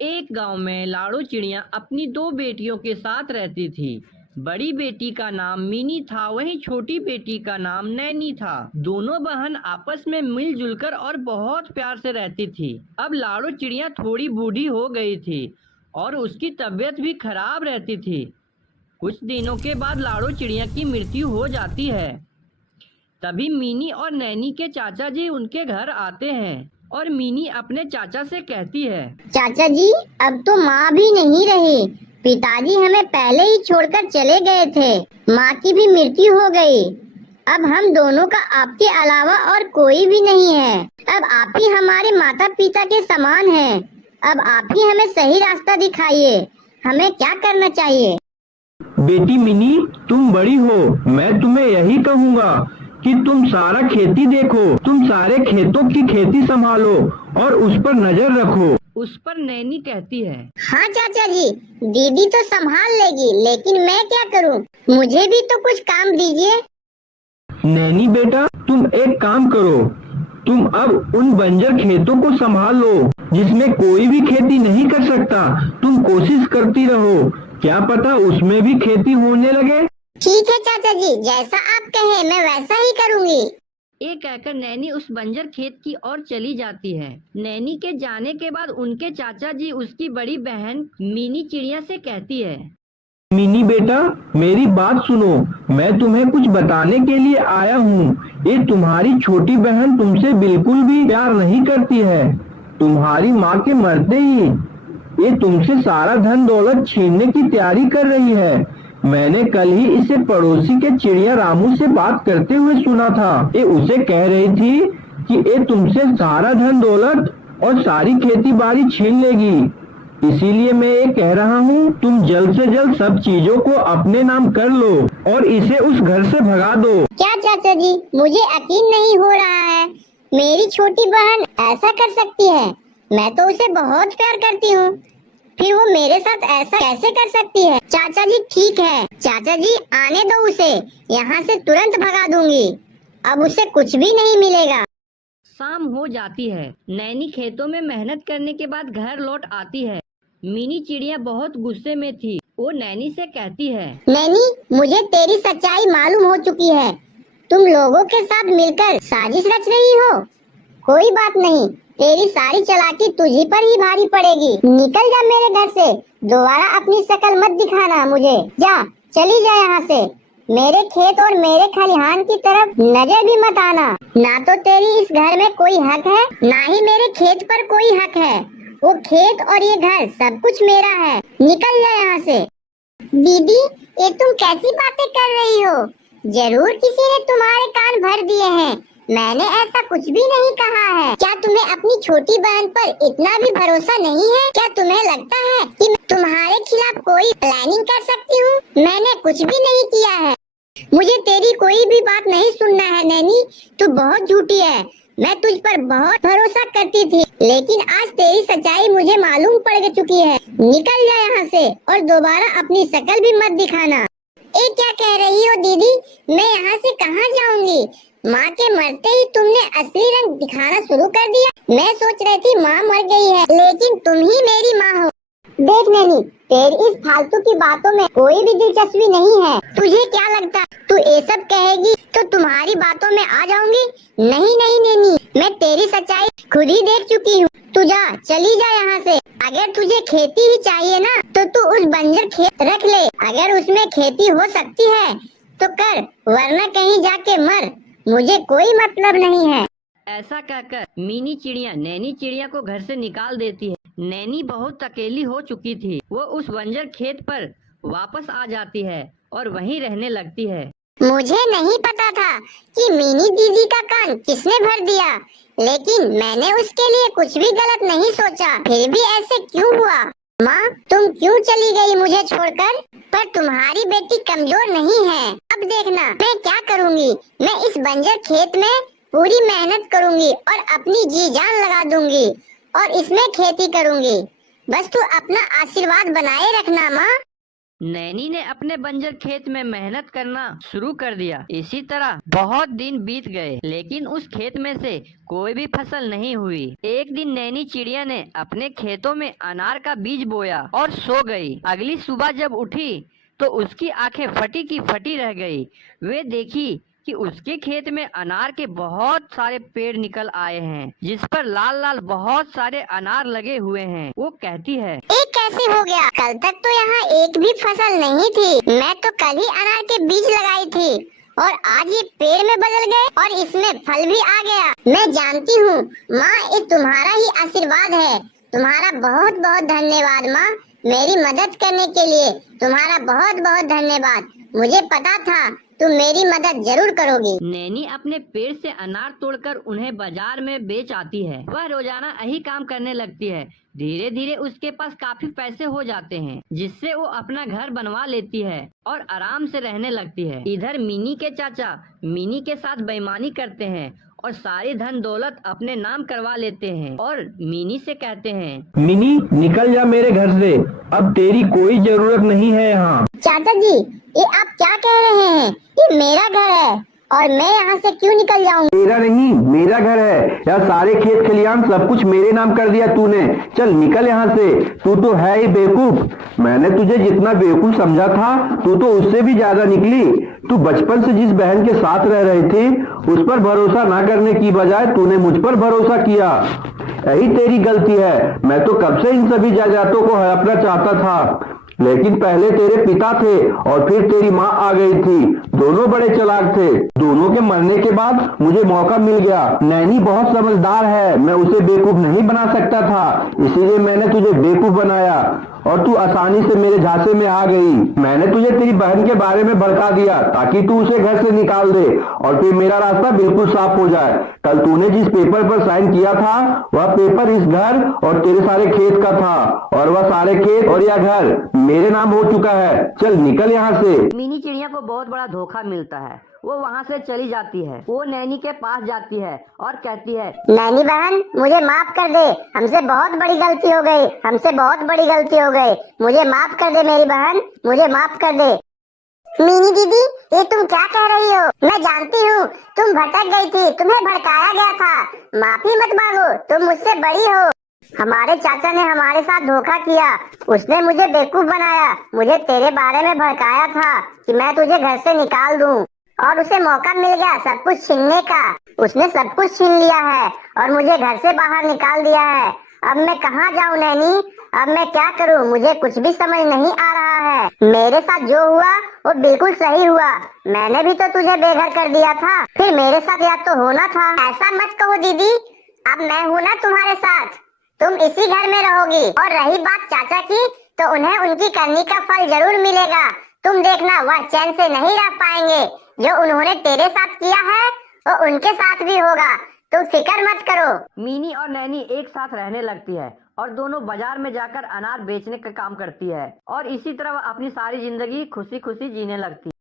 एक गांव में लाड़ो चिड़िया अपनी दो बेटियों के साथ रहती थी। बड़ी बेटी का नाम मीनी था, वहीं छोटी बेटी का नाम नैनी था। दोनों बहन आपस में मिलजुल कर और बहुत प्यार से रहती थी। अब लाड़ो चिड़िया थोड़ी बूढ़ी हो गई थी और उसकी तबीयत भी खराब रहती थी। कुछ दिनों के बाद लाड़ो चिड़िया की मृत्यु हो जाती है। तभी मीनी और नैनी के चाचा जी उनके घर आते हैं और मीनी अपने चाचा से कहती है, चाचा जी, अब तो माँ भी नहीं रही। पिताजी हमें पहले ही छोड़कर चले गए थे। माँ की भी मृत्यु हो गई। अब हम दोनों का आपके अलावा और कोई भी नहीं है। अब आप ही हमारे माता पिता के समान हैं। अब आप ही हमें सही रास्ता दिखाइए। हमें क्या करना चाहिए? बेटी मिनी, तुम बड़ी हो, मैं तुम्हें यही कहूँगा कि तुम सारा खेती देखो, तुम सारे खेतों की खेती संभालो और उस पर नजर रखो। उस पर नैनी कहती है, हाँ चाचा जी, दीदी तो संभाल लेगी, लेकिन मैं क्या करूँ? मुझे भी तो कुछ काम दीजिए। नैनी बेटा, तुम एक काम करो, तुम अब उन बंजर खेतों को संभाल लो जिसमें कोई भी खेती नहीं कर सकता। तुम कोशिश करती रहो, क्या पता उसमें भी खेती होने लगे। ठीक है चाचा जी, जैसा आप कहें मैं वैसा ही करूँगी। ये कहकर नैनी उस बंजर खेत की ओर चली जाती है। नैनी के जाने के बाद उनके चाचा जी उसकी बड़ी बहन मीनी चिड़िया से कहती है, मिनी बेटा, मेरी बात सुनो, मैं तुम्हें कुछ बताने के लिए आया हूँ। ये तुम्हारी छोटी बहन तुमसे बिल्कुल भी प्यार नहीं करती है। तुम्हारी माँ के मरते ही ये तुमसे सारा धन दौलत छीनने की तैयारी कर रही है। मैंने कल ही इसे पड़ोसी के चिड़िया रामू से बात करते हुए सुना था। ये उसे कह रही थी कि ये तुमसे सारा धन दौलत और सारी खेती बाड़ी छीन लेगी। इसीलिए मैं ये कह रहा हूँ, तुम जल्द से जल्द सब चीजों को अपने नाम कर लो और इसे उस घर से भगा दो। क्या चाचा जी, मुझे यकीन नहीं हो रहा है। मेरी छोटी बहन ऐसा कर सकती है? मैं तो उसे बहुत प्यार करती हूँ, फिर वो मेरे साथ ऐसा कैसे कर सकती है? चाचा जी ठीक है, चाचा जी आने दो उसे, यहाँ से तुरंत भगा दूंगी। अब उसे कुछ भी नहीं मिलेगा। शाम हो जाती है। नैनी खेतों में मेहनत करने के बाद घर लौट आती है। मीनी चिड़िया बहुत गुस्से में थी। वो नैनी से कहती है, नैनी, मुझे तेरी सच्चाई मालूम हो चुकी है। तुम लोगों के साथ मिलकर साजिश रच रही हो। कोई बात नहीं, तेरी सारी चालाकी तुझी पर ही भारी पड़ेगी। निकल जा मेरे घर से, दोबारा अपनी शक्ल मत दिखाना मुझे। जा, चली जा यहाँ से। मेरे खेत और मेरे खलिहान की तरफ नजर भी मत आना। ना तो तेरी इस घर में कोई हक है, ना ही मेरे खेत पर कोई हक है। वो खेत और ये घर सब कुछ मेरा है। निकल जा यहाँ से। दीदी, ये तुम कैसी बातें कर रही हो? जरूर किसी ने तुम्हारे कान भर दिए हैं। मैंने ऐसा कुछ भी नहीं कहा है। क्या तुम्हें अपनी छोटी बहन पर इतना भी भरोसा नहीं है? क्या तुम्हें लगता है कि मैं तुम्हारे खिलाफ कोई प्लानिंग कर सकती हूँ? मैंने कुछ भी नहीं किया है। मुझे तेरी कोई भी बात नहीं सुनना है नैनी, तू बहुत झूठी है। मैं तुझ पर बहुत भरोसा करती थी, लेकिन आज तेरी सच्चाई मुझे मालूम पड़ चुकी है। निकल जा यहाँ से और दोबारा अपनी शक्ल भी मत दिखाना। ये क्या कह रही हो दीदी? मैं यहाँ से कहाँ जाऊँगी? माँ के मरते ही तुमने असली रंग दिखाना शुरू कर दिया। मैं सोच रही थी माँ मर गई है, लेकिन तुम ही मेरी माँ हो। देख नैनी, तेरी इस फालतू की बातों में कोई भी दिलचस्पी नहीं है। तुझे क्या लगता तू ये सब कहेगी तो तुम्हारी बातों में आ जाऊंगी? नहीं नहीं नैनी, मैं तेरी सच्चाई खुद ही देख चुकी हूँ। तू जा, चली जा यहाँ से। अगर तुझे खेती ही चाहिए ना, तो तू उस बंजर खेत रख ले। अगर उसमें खेती हो सकती है तो कर, वरना कहीं जाके मर। मुझे कोई मतलब नहीं है। ऐसा कहकर मीनी चिड़िया नैनी चिड़िया को घर से निकाल देती है। नैनी बहुत अकेली हो चुकी थी। वो उस बंजर खेत पर वापस आ जाती है और वहीं रहने लगती है। मुझे नहीं पता था कि मिनी दीदी का कान किसने भर दिया, लेकिन मैंने उसके लिए कुछ भी गलत नहीं सोचा। फिर भी ऐसे क्यों हुआ? माँ, तुम क्यों चली गई मुझे छोड़कर? पर तुम्हारी बेटी कमजोर नहीं है। अब देखना मैं क्या करूँगी। मैं इस बंजर खेत में पूरी मेहनत करूँगी और अपनी जी जान लगा दूंगी और इसमें खेती करूँगी। बस तू अपना आशीर्वाद बनाए रखना माँ। नैनी ने अपने बंजर खेत में मेहनत करना शुरू कर दिया। इसी तरह बहुत दिन बीत गए, लेकिन उस खेत में से कोई भी फसल नहीं हुई। एक दिन नैनी चिड़िया ने अपने खेतों में अनार का बीज बोया और सो गई। अगली सुबह जब उठी तो उसकी आंखें फटी की फटी रह गई। वे देखी कि उसके खेत में अनार के बहुत सारे पेड़ निकल आए हैं, जिस पर लाल लाल बहुत सारे अनार लगे हुए हैं। वो कहती है, ये कैसे हो गया? कल तक तो यहाँ एक भी फसल नहीं थी। मैं तो कल ही अनार के बीज लगाई थी और आज ये पेड़ में बदल गए और इसमें फल भी आ गया। मैं जानती हूँ माँ, ये तुम्हारा ही आशीर्वाद है। तुम्हारा बहुत बहुत धन्यवाद माँ, मेरी मदद करने के लिए तुम्हारा बहुत बहुत धन्यवाद। मुझे पता था तुम मेरी मदद जरूर करोगी। नैनी अपने पेड़ से अनार तोड़कर उन्हें बाजार में बेच आती है। वह रोजाना यही काम करने लगती है। धीरे धीरे उसके पास काफी पैसे हो जाते हैं, जिससे वो अपना घर बनवा लेती है और आराम से रहने लगती है। इधर मिनी के चाचा मिनी के साथ बेईमानी करते हैं और सारी धन दौलत अपने नाम करवा लेते हैं और मिनी से कहते हैं, मिनी निकल जा मेरे घर से, अब तेरी कोई जरूरत नहीं है यहाँ। चाचा जी, ये आप क्या कह रहे हैं? ये मेरा घर है और मैं यहाँ से क्यों निकल जाऊँ? तेरा नहीं, मेरा घर है। यार सारे खेत खलियान सब कुछ मेरे नाम कर दिया तूने। चल निकल यहाँ से, तू तो है ही बेवकूफ। मैंने तुझे जितना बेवकूफ समझा था, तू तो उससे भी ज्यादा निकली। तू बचपन से जिस बहन के साथ रह रही थी, उस पर भरोसा ना करने की बजाय तूने मुझ पर भरोसा किया। यही तेरी गलती है। मैं तो कब से इन सभी जायदादों को हड़पना चाहता था, लेकिन पहले तेरे पिता थे और फिर तेरी माँ आ गई थी। दोनों बड़े चालाक थे। दोनों के मरने के बाद मुझे मौका मिल गया। नैनी बहुत समझदार है, मैं उसे बेवकूफ नहीं बना सकता था, इसीलिए मैंने तुझे बेवकूफ बनाया और तू आसानी से मेरे झांसे में आ गई। मैंने तुझे तेरी बहन के बारे में भड़का दिया ताकि तू उसे घर से निकाल दे और फिर मेरा रास्ता बिल्कुल साफ हो जाए। कल तूने जिस पेपर पर साइन किया था, वह पेपर इस घर और तेरे सारे खेत का था, और वह सारे खेत और यह घर मेरे नाम हो चुका है। चल निकल यहाँ से। मिनी चिड़िया को बहुत बड़ा धोखा मिलता है। वो वहाँ से चली जाती है। वो नैनी के पास जाती है और कहती है, नैनी बहन, मुझे माफ कर दे। हमसे बहुत बड़ी गलती हो गई। हमसे बहुत बड़ी गलती हो गई। मुझे माफ कर दे मेरी बहन, मुझे माफ कर दे। मिनी दीदी, ये तुम क्या कह रही हो? मैं जानती हूँ तुम भटक गई थी, तुम्हें भड़काया गया था। माफी मत मांगो, तुम मुझसे बड़ी हो। हमारे चाचा ने हमारे साथ धोखा किया। उसने मुझे बेवकूफ बनाया। मुझे तेरे बारे में भड़काया था कि मैं तुझे घर से निकाल दूं, और उसे मौका मिल गया सब कुछ छीनने का। उसने सब कुछ छीन लिया है और मुझे घर से बाहर निकाल दिया है। अब मैं कहाँ जाऊँ नैनी? अब मैं क्या करूँ? मुझे कुछ भी समझ नहीं आ रहा है। मेरे साथ जो हुआ वो बिल्कुल सही हुआ। मैंने भी तो तुझे बेघर कर दिया था, फिर मेरे साथ याद तो होना था। ऐसा मत कहो दीदी, अब मैं हूँ ना तुम्हारे साथ। तुम इसी घर में रहोगी। और रही बात चाचा की, तो उन्हें उनकी करनी का फल जरूर मिलेगा। तुम देखना, वह चैन से नहीं रह पाएंगे। जो उन्होंने तेरे साथ किया है वो उनके साथ भी होगा। तुम फिक्र मत करो। मिनी और नैनी एक साथ रहने लगती है और दोनों बाजार में जाकर अनार बेचने का काम करती है और इसी तरह वह अपनी सारी जिंदगी खुशी खुशी जीने लगती है।